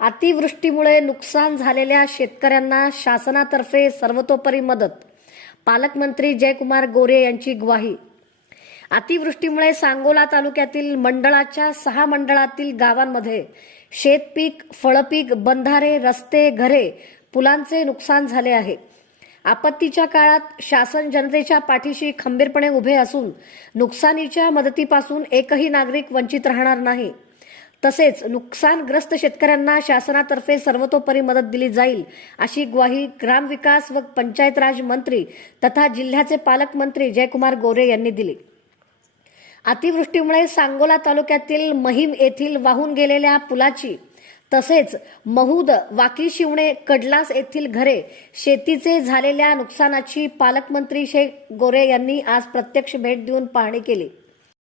अतिवृष्टीमुळे नुकसान झालेल्या शेतकऱ्यांना शासनातर्फे सर्वतोपरी मदत. पालकमंत्री जयकुमार गोरे यांची ग्वाही. अतिवृष्टीमुळे सांगोला तालुक्यातील मंडळाच्या सहा मंडळातील गावांमध्ये शेतपीक फळपीक बंधारे रस्ते घरे पुलांचे नुकसान झाले आहे. आपत्तीच्या काळात शासन जनतेच्या पाठीशी खंबीरपणे उभे असून नुकसानीच्या मदतीपासून एकही नागरिक वंचित राहणार नाही. तसेच नुकसानग्रस्त शेतकऱ्यांना शासनातर्फे सर्वतोपरी मदत दिली जाईल अशी ग्वाही ग्रामविकास व पंचायत राज मंत्री तथा जिल्ह्याचे पालकमंत्री जयकुमार गोरे यांनी दिली. अतिवृष्टीमुळे सांगोला तालुक्यातील महिम येथील वाहून गेलेल्या पुलाची तसेच महूद वाकी शिवणे कडलास येथील घरे शेतीचे झालेल्या नुकसानाची पालकमंत्री शेख गोरे यांनी आज प्रत्यक्ष भेट देऊन पाहणी केली.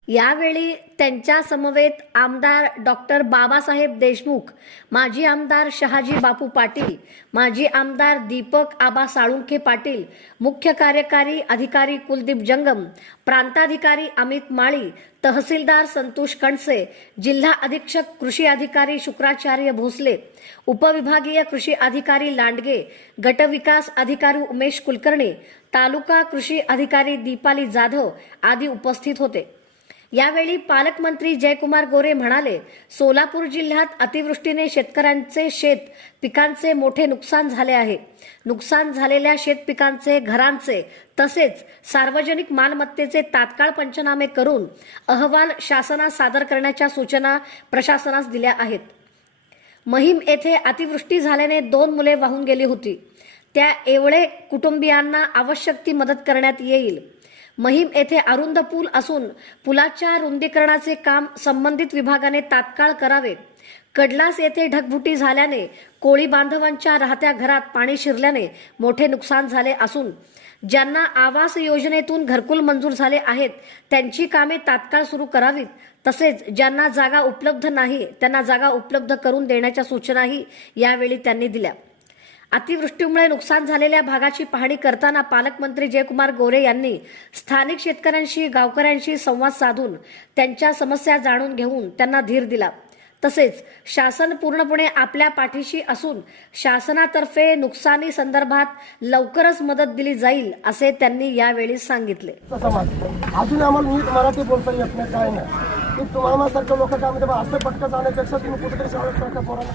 यावेळी त्यांच्या समवेत आमदार डॉक्टर बाबासाहेब देशमुख माजी आमदार शहाजी बापू पाटील माजी आमदार दीपक आबा साळुंखे पाटील मुख्य कार्यकारी अधिकारी कुलदीप जंगम प्रांताधिकारी अमित माळी तहसीलदार संतोष कणसे जिल्हा अधीक्षक कृषी अधिकारी शुक्राचार्य भोसले उपविभागीय कृषी अधिकारी लांडगे गटविकास अधिकारी उमेश कुलकर्णी तालुका कृषी अधिकारी दीपाली जाधव आदी उपस्थित होते. यावेळी पालकमंत्री जयकुमार गोरे म्हणाले सोलापूर जिल्ह्यात अतिवृष्टीने शेतकऱ्यांचे शेत पिकांचे मोठे नुकसान झाले आहे. नुकसान झालेल्या शेत पिकांचे घरांचे तसेच सार्वजनिक मालमत्तेचे तात्काळ पंचनामे करून अहवाल शासनास सादर करण्याच्या सूचना प्रशासनास दिल्या आहेत. महिम येथे अतिवृष्टी झाल्याने दोन मुले वाहून गेली होती. त्या एवढे कुटुंबियांना आवश्यक ती मदत करण्यात येईल. महिम येथे अरुंद पूल असून पुलाच्या रुंदीकरणाचे काम संबंधित विभागाने तात्काळ करावे. कडलास येथे ढगफुटी झाल्याने कोळी बांधवांच्या राहत्या घरात पाणी शिरल्याने मोठे नुकसान झाले असून ज्यांना आवास योजनेतून घरकुल मंजूर झाले आहेत त्यांची कामे तात्काळ सुरू करावीत. तसेच ज्यांना जागा उपलब्ध नाही त्यांना जागा उपलब्ध करून देण्याच्या सूचनाही यावेळी त्यांनी दिल्या. अतिवृष्टीमुळे नुकसान झालेल्या भागाची पाहणी करताना पालकमंत्री जयकुमार गोरे यांनी स्थानिक शेतकऱ्यांशी गावकऱ्यांशी संवाद साधून त्यांच्या समस्या जाणून घेऊन त्यांना धीर दिला. तसेच शासन पूर्णपणे आपल्या पाठीशी असून शासनातर्फे नुकसानी संदर्भात लवकरच मदत दिली जाईल असे त्यांनी यावेळी सांगितले. अजून आम्हाला नीट मराठी बोलता येत नाही काय नाही. तुम्हाला सारखं लोक काय म्हणजे असं पटकन जाण्यापेक्षा तुम्ही कुठेतरी शाळेत पोरांना.